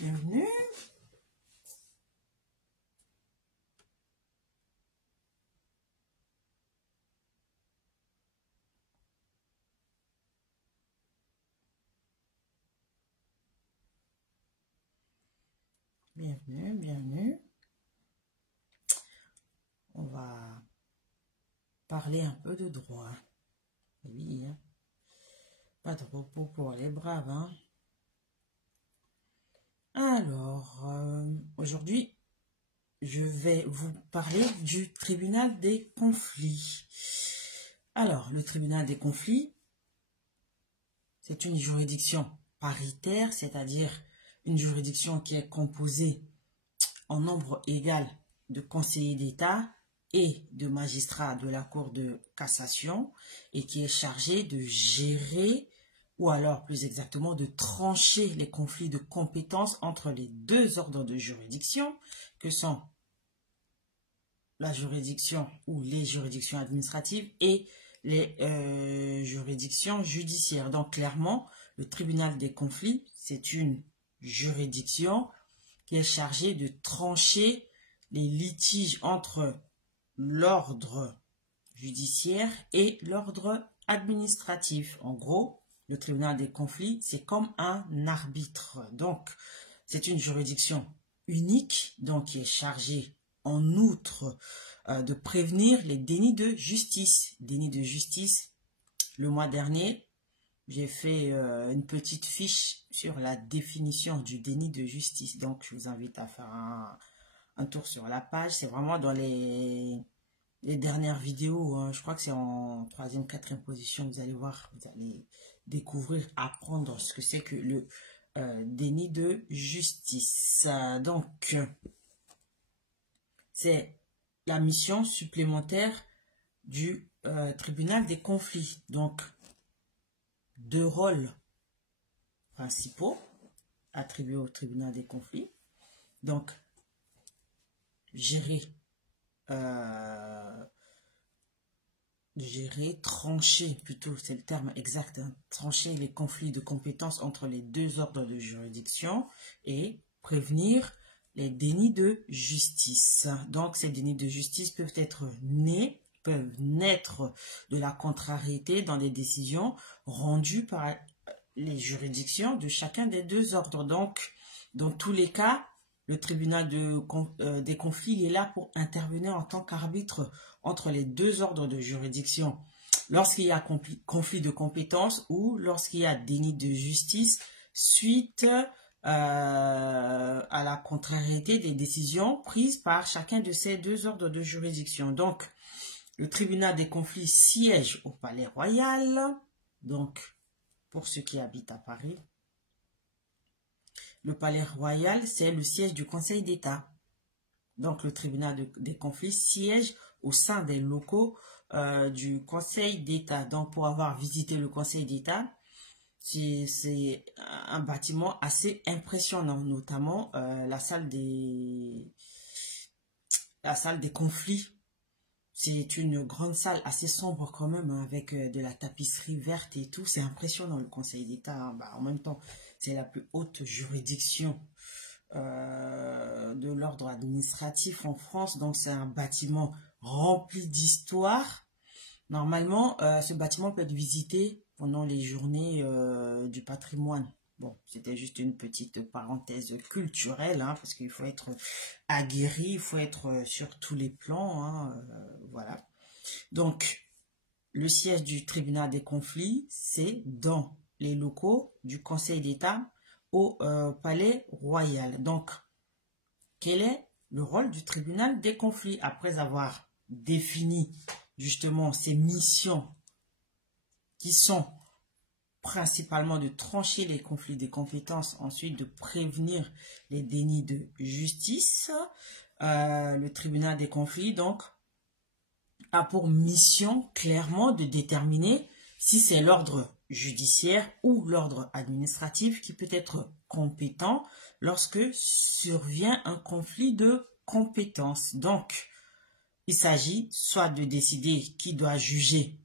Bienvenue. Bienvenue, bienvenue. On va parler un peu de droit. Oui, hein. Pas de repos pour les braves, hein. Alors, aujourd'hui, je vais vous parler du tribunal des conflits. Alors, le tribunal des conflits, c'est une juridiction paritaire, c'est-à-dire une juridiction qui est composée en nombre égal de conseillers d'État et de magistrats de la Cour de cassation et qui est chargée de gérer ou alors plus exactement de trancher les conflits de compétences entre les deux ordres de juridiction que sont la juridiction ou les juridictions administratives et les juridictions judiciaires. Donc clairement, le tribunal des conflits, c'est une juridiction qui est chargée de trancher les litiges entre l'ordre judiciaire et l'ordre administratif. En gros, le tribunal des conflits, c'est comme un arbitre. Donc, c'est une juridiction unique, donc qui est chargée en outre de prévenir les dénis de justice. Dénis de justice, le mois dernier, j'ai fait une petite fiche sur la définition du déni de justice. Donc, je vous invite à faire un tour sur la page. C'est vraiment dans les dernières vidéos. Hein. Je crois que c'est en 3e, 4e position. Vous allez voir, vous allez découvrir, apprendre ce que c'est que le déni de justice. Donc, c'est la mission supplémentaire du tribunal des conflits. Donc, deux rôles principaux attribués au tribunal des conflits. Donc, trancher, plutôt, c'est le terme exact, hein, trancher les conflits de compétences entre les deux ordres de juridiction et prévenir les dénis de justice. Donc, ces dénis de justice peuvent naître de la contrariété dans les décisions rendues par les juridictions de chacun des deux ordres. Donc, dans tous les cas, le tribunal des conflits il est là pour intervenir en tant qu'arbitre entre les deux ordres de juridiction lorsqu'il y a conflit de compétences ou lorsqu'il y a déni de justice suite à la contrariété des décisions prises par chacun de ces deux ordres de juridiction. Donc, le tribunal des conflits siège au Palais Royal. Donc, pour ceux qui habitent à Paris, le Palais Royal, c'est le siège du Conseil d'État. Donc, le tribunal des conflits siège au sein des locaux du Conseil d'État. Donc, pour avoir visité le Conseil d'État, c'est un bâtiment assez impressionnant, notamment la salle des conflits. C'est une grande salle assez sombre quand même, hein, avec de la tapisserie verte et tout. C'est impressionnant le Conseil d'État. Hein. Bah, en même temps, c'est la plus haute juridiction de l'ordre administratif en France. Donc, c'est un bâtiment rempli d'histoire. Normalement, ce bâtiment peut être visité pendant les journées du patrimoine. Bon, c'était juste une petite parenthèse culturelle, hein, parce qu'il faut être aguerri, il faut être sur tous les plans, hein, voilà. Donc, le siège du tribunal des conflits, c'est dans les locaux du Conseil d'État au Palais Royal. Donc, quel est le rôle du tribunal des conflits après avoir défini justement ces missions qui sont principalement de trancher les conflits de compétences, ensuite de prévenir les dénis de justice. Le tribunal des conflits, donc, a pour mission clairement de déterminer si c'est l'ordre judiciaire ou l'ordre administratif qui peut être compétent lorsque survient un conflit de compétences. Donc, il s'agit soit de décider qui doit juger,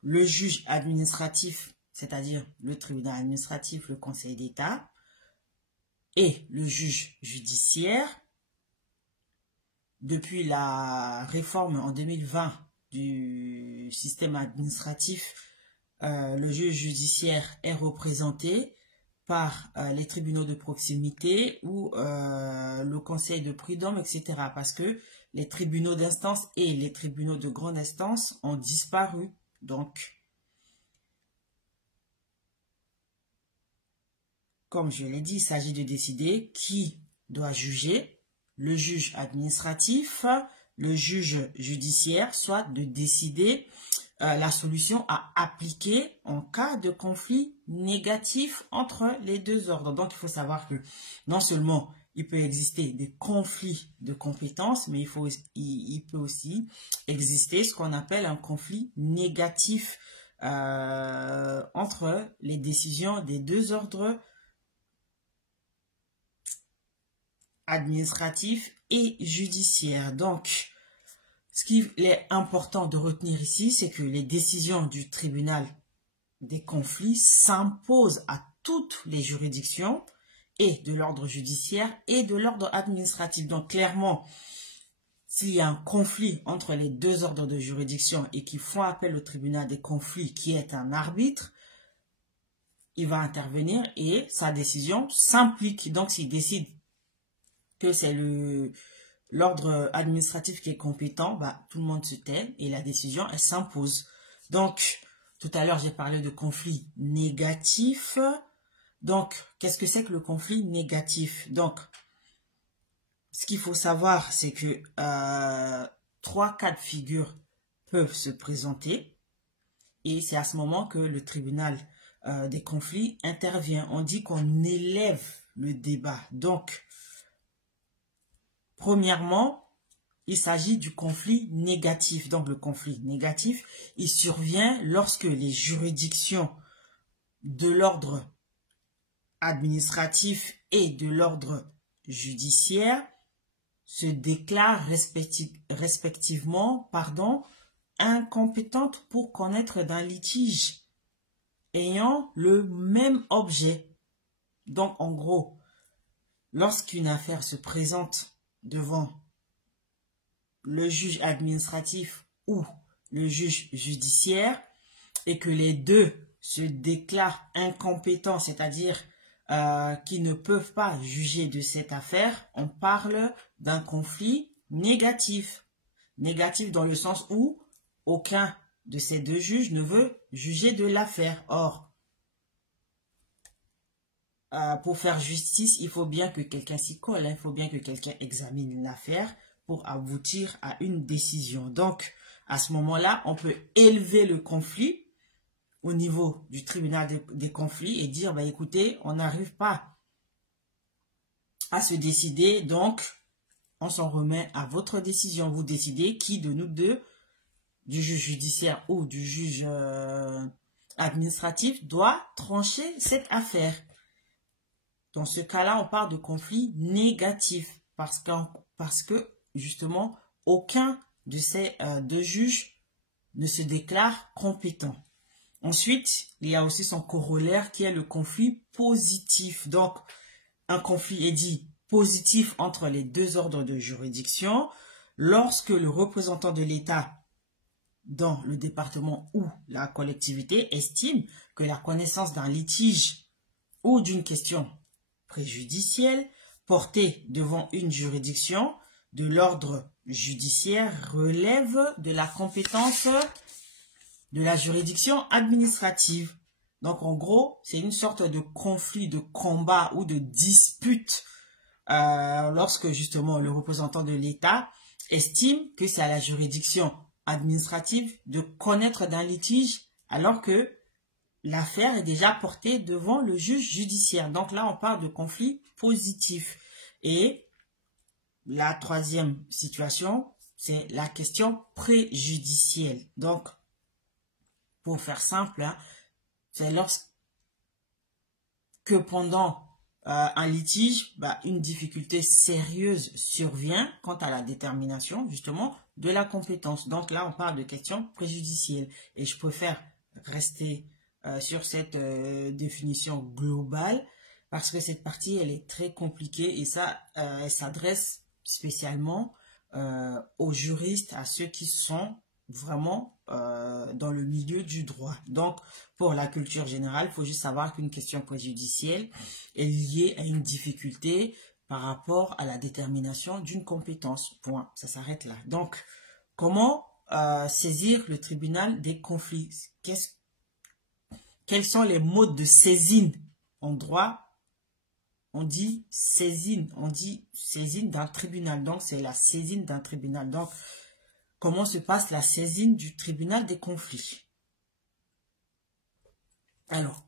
le juge administratif, c'est-à-dire le tribunal administratif, le Conseil d'État, et le juge judiciaire. Depuis la réforme en 2020 du système administratif, le juge judiciaire est représenté par les tribunaux de proximité ou le conseil de prud'homme, etc. Parce que les tribunaux d'instance et les tribunaux de grande instance ont disparu. Donc, comme je l'ai dit, il s'agit de décider qui doit juger, le juge administratif, le juge judiciaire, soit de décider la solution à appliquer en cas de conflit négatif entre les deux ordres. Donc, il faut savoir que non seulement il peut exister des conflits de compétences, mais il peut aussi exister ce qu'on appelle un conflit négatif entre les décisions des deux ordres administratifs et judiciaires. Donc, ce qui est important de retenir ici, c'est que les décisions du tribunal des conflits s'imposent à toutes les juridictions et de l'ordre judiciaire et de l'ordre administratif. Donc, clairement, s'il y a un conflit entre les deux ordres de juridiction et qu'ils font appel au tribunal des conflits, qui est un arbitre, il va intervenir et sa décision s'implique. Donc, s'il décide que c'est l'ordre administratif qui est compétent, bah, tout le monde se tait et la décision, elle s'impose. Donc, tout à l'heure, j'ai parlé de conflit négatif. Donc, qu'est-ce que c'est que le conflit négatif? Donc, ce qu'il faut savoir, c'est que 3 cas de figure peuvent se présenter. Et c'est à ce moment que le tribunal des conflits intervient. On dit qu'on élève le débat. Donc, premièrement, il s'agit du conflit négatif. Donc, le conflit négatif, il survient lorsque les juridictions de l'ordre administratif et de l'ordre judiciaire se déclarent respectivement incompétentes pour connaître d'un litige ayant le même objet. Donc, en gros, lorsqu'une affaire se présente devant le juge administratif ou le juge judiciaire et que les deux se déclarent incompétents, c'est-à-dire qui ne peuvent pas juger de cette affaire, on parle d'un conflit négatif. Négatif dans le sens où aucun de ces deux juges ne veut juger de l'affaire. Or, pour faire justice, il faut bien que quelqu'un s'y colle, il faut bien que quelqu'un examine l'affaire pour aboutir à une décision. Donc, à ce moment-là, on peut élever le conflit au niveau du tribunal des conflits et dire, bah, écoutez, on n'arrive pas à se décider, donc on s'en remet à votre décision. Vous décidez qui de nous deux, du juge judiciaire ou du juge administratif, doit trancher cette affaire. Dans ce cas-là, on parle de conflit négatif parce que justement, aucun de ces deux juges ne se déclare compétent. Ensuite, il y a aussi son corollaire qui est le conflit positif. Donc, un conflit est dit positif entre les deux ordres de juridiction lorsque le représentant de l'État dans le département ou la collectivité estime que la connaissance d'un litige ou d'une question préjudicielle portée devant une juridiction de l'ordre judiciaire relève de la compétence de la juridiction administrative. Donc, en gros, c'est une sorte de conflit, de combat ou de dispute lorsque, justement, le représentant de l'État estime que c'est à la juridiction administrative de connaître d'un litige alors que l'affaire est déjà portée devant le juge judiciaire. Donc là, on parle de conflit positif. Et la troisième situation, c'est la question préjudicielle. Donc, pour faire simple, hein, c'est lorsque pendant un litige, bah, une difficulté sérieuse survient quant à la détermination justement de la compétence. Donc là, on parle de questions préjudicielles. Et je préfère rester sur cette définition globale parce que cette partie, elle est très compliquée et ça, elle s'adresse spécialement aux juristes, à ceux qui sont vraiment dans le milieu du droit. Donc, pour la culture générale, il faut juste savoir qu'une question préjudicielle est liée à une difficulté par rapport à la détermination d'une compétence. Point. Ça s'arrête là. Donc, comment saisir le tribunal des conflits? Quels sont les modes de saisine en droit? On dit saisine d'un tribunal. Donc, c'est la saisine d'un tribunal. Donc, comment se passe la saisine du tribunal des conflits? Alors,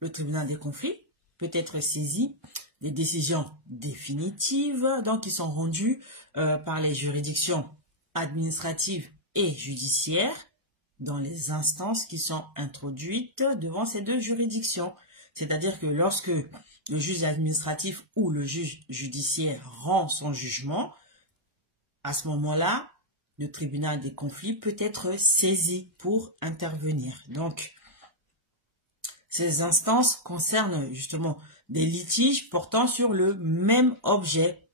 le tribunal des conflits peut être saisi des décisions définitives, donc qui sont rendues par les juridictions administratives et judiciaires dans les instances qui sont introduites devant ces deux juridictions. C'est-à-dire que lorsque le juge administratif ou le juge judiciaire rend son jugement, à ce moment-là, le tribunal des conflits peut être saisi pour intervenir. Donc, ces instances concernent justement des litiges portant sur le même objet.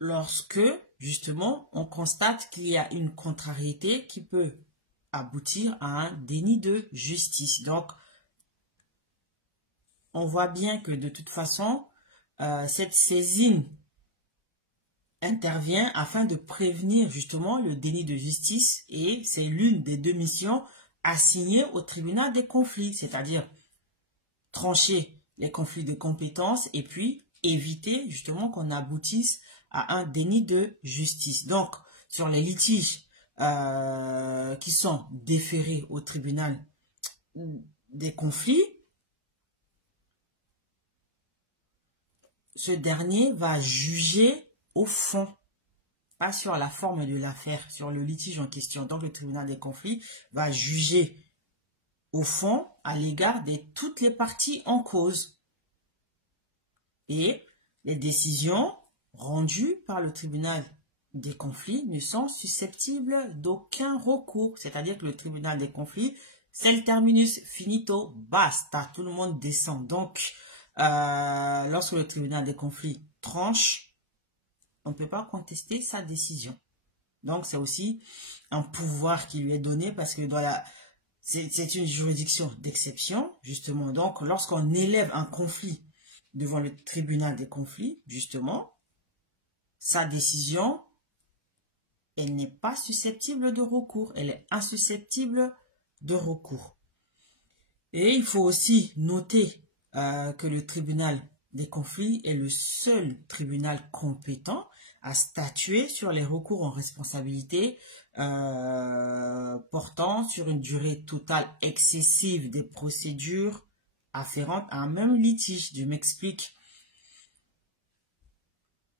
Lorsque, justement, on constate qu'il y a une contrariété qui peut aboutir à un déni de justice. Donc, on voit bien que de toute façon, cette saisine intervient afin de prévenir justement le déni de justice et c'est l'une des deux missions assignées au tribunal des conflits, c'est-à-dire trancher les conflits de compétences et puis éviter justement qu'on aboutisse à un déni de justice. Donc, sur les litiges qui sont déférés au tribunal des conflits, ce dernier va juger au fond, pas sur la forme de l'affaire, sur le litige en question. Donc, le tribunal des conflits va juger au fond à l'égard de toutes les parties en cause. Et les décisions rendues par le tribunal des conflits ne sont susceptibles d'aucun recours. C'est-à-dire que le tribunal des conflits, c'est le terminus finito, basta, tout le monde descend. Donc, lorsque le tribunal des conflits tranche, on ne peut pas contester sa décision. Donc, c'est aussi un pouvoir qui lui est donné parce que c'est une juridiction d'exception, justement. Donc, lorsqu'on élève un conflit devant le tribunal des conflits, justement, sa décision, elle n'est pas susceptible de recours. Elle est insusceptible de recours. Et il faut aussi noter que le tribunal des conflits est le seul tribunal compétent à statuer sur les recours en responsabilité portant sur une durée totale excessive des procédures afférentes à un même litige. Je m'explique.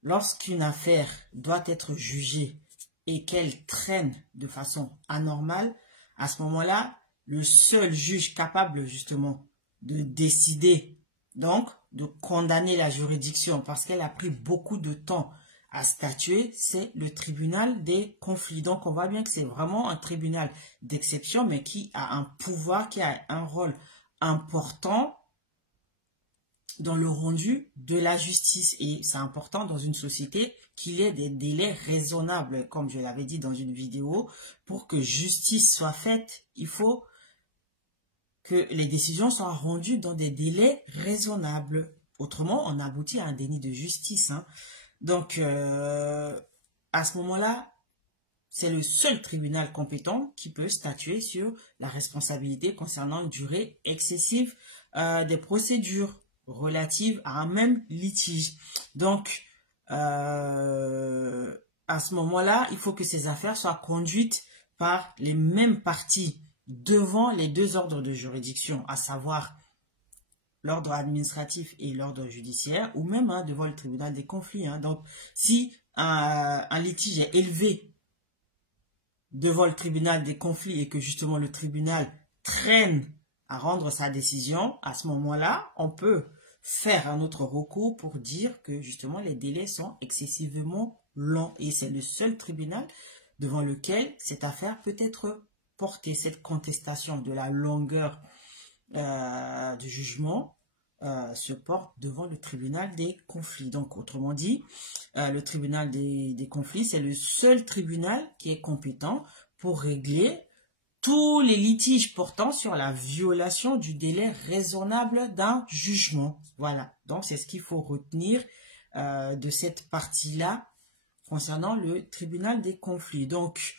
Lorsqu'une affaire doit être jugée et qu'elle traîne de façon anormale, à ce moment-là, le seul juge capable justement de décider, donc de condamner la juridiction parce qu'elle a pris beaucoup de temps à statuer, c'est le tribunal des conflits. Donc on voit bien que c'est vraiment un tribunal d'exception, mais qui a un pouvoir, qui a un rôle important dans le rendu de la justice. Et c'est important dans une société qu'il y ait des délais raisonnables, comme je l'avais dit dans une vidéo. Pour que justice soit faite, il faut que les décisions soient rendues dans des délais raisonnables. Autrement, on aboutit à un déni de justice. Donc, à ce moment-là, c'est le seul tribunal compétent qui peut statuer sur la responsabilité concernant une durée excessive des procédures relatives à un même litige. Donc, à ce moment-là, il faut que ces affaires soient conduites par les mêmes parties devant les deux ordres de juridiction, à savoir l'ordre administratif et l'ordre judiciaire, ou même devant le tribunal des conflits. Donc, si un litige est élevé devant le tribunal des conflits et que justement le tribunal traîne à rendre sa décision, à ce moment-là, on peut faire un autre recours pour dire que justement les délais sont excessivement longs. Et c'est le seul tribunal devant lequel cette affaire peut être porter cette contestation de la longueur du jugement se porte devant le tribunal des conflits. Donc, autrement dit, le tribunal des conflits, c'est le seul tribunal qui est compétent pour régler tous les litiges portant sur la violation du délai raisonnable d'un jugement. Voilà, donc c'est ce qu'il faut retenir de cette partie-là concernant le tribunal des conflits. Donc,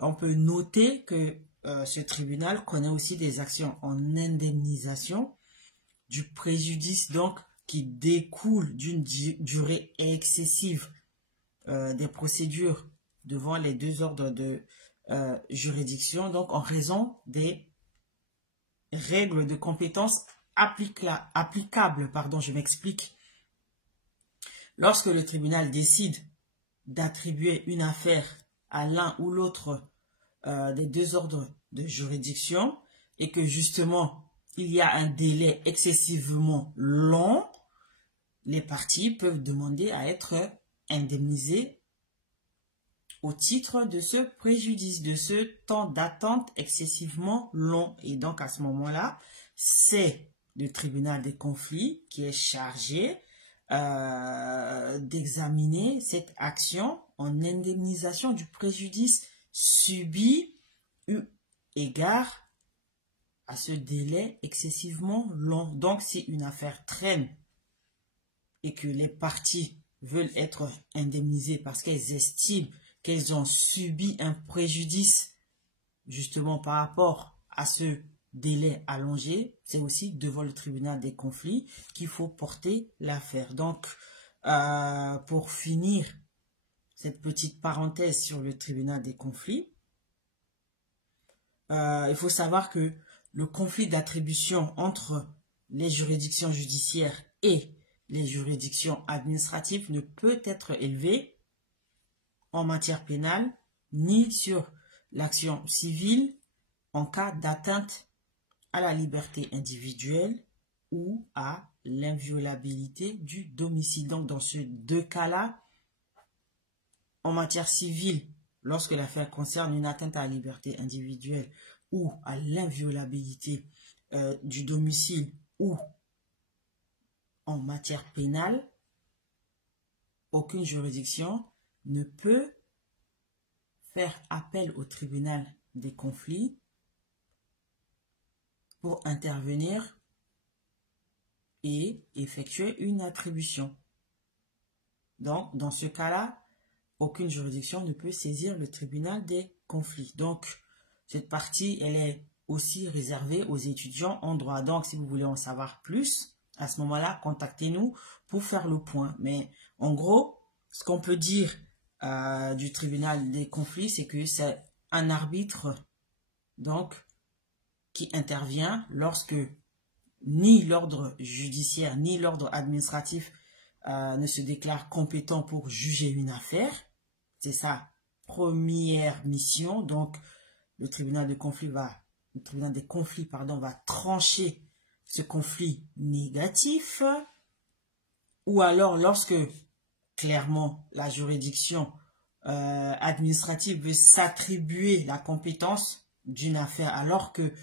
on peut noter que ce tribunal connaît aussi des actions en indemnisation du préjudice donc qui découle d'une durée excessive des procédures devant les deux ordres de juridiction, donc en raison des règles de compétence applicables. Pardon, je m'explique. Lorsque le tribunal décide d'attribuer une affaire à l'un ou l'autre des deux ordres de juridiction et que justement il y a un délai excessivement long, les parties peuvent demander à être indemnisées au titre de ce préjudice, de ce temps d'attente excessivement long. Et donc, à ce moment-là, c'est le tribunal des conflits qui est chargé d'examiner cette action en indemnisation du préjudice subi eu égard à ce délai excessivement long. Donc, si une affaire traîne et que les parties veulent être indemnisées parce qu'elles estiment qu'elles ont subi un préjudice justement par rapport à ce délai allongé, c'est aussi devant le tribunal des conflits qu'il faut porter l'affaire. Donc, pour finir cette petite parenthèse sur le tribunal des conflits, il faut savoir que le conflit d'attribution entre les juridictions judiciaires et les juridictions administratives ne peut être élevé en matière pénale ni sur l'action civile en cas d'atteinte à la liberté individuelle ou à l'inviolabilité du domicile. Donc, dans ces deux cas-là, en matière civile, lorsque l'affaire concerne une atteinte à la liberté individuelle ou à l'inviolabilité du domicile, ou en matière pénale, aucune juridiction ne peut faire appel au tribunal des conflits pour intervenir et effectuer une attribution. Donc, dans ce cas-là, aucune juridiction ne peut saisir le tribunal des conflits. Donc, cette partie, elle est aussi réservée aux étudiants en droit. Donc, si vous voulez en savoir plus, à ce moment-là, contactez-nous pour faire le point. Mais en gros, ce qu'on peut dire du tribunal des conflits, c'est que c'est un arbitre donc qui intervient lorsque ni l'ordre judiciaire ni l'ordre administratif ne se déclare compétent pour juger une affaire. C'est sa première mission. Donc, le tribunal des conflits va trancher ce conflit négatif. Ou alors, lorsque clairement la juridiction administrative veut s'attribuer la compétence d'une affaire alors que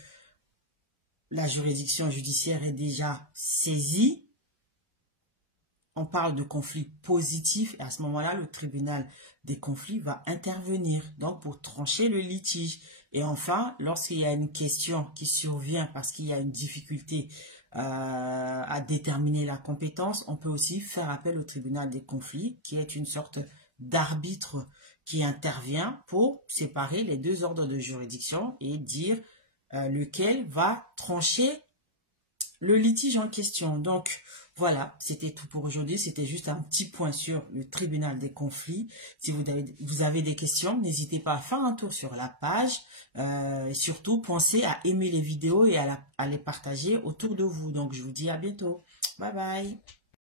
la juridiction judiciaire est déjà saisie, on parle de conflit positif et à ce moment-là, le tribunal des conflits va intervenir donc pour trancher le litige. Et enfin, lorsqu'il y a une question qui survient parce qu'il y a une difficulté à déterminer la compétence, on peut aussi faire appel au tribunal des conflits qui est une sorte d'arbitre qui intervient pour séparer les deux ordres de juridiction et dire lequel va trancher le litige en question. Donc, voilà, c'était tout pour aujourd'hui. C'était juste un petit point sur le tribunal des conflits. Si vous avez des questions, n'hésitez pas à faire un tour sur la page. Et surtout, pensez à aimer les vidéos et à les partager autour de vous. Donc, je vous dis à bientôt. Bye bye.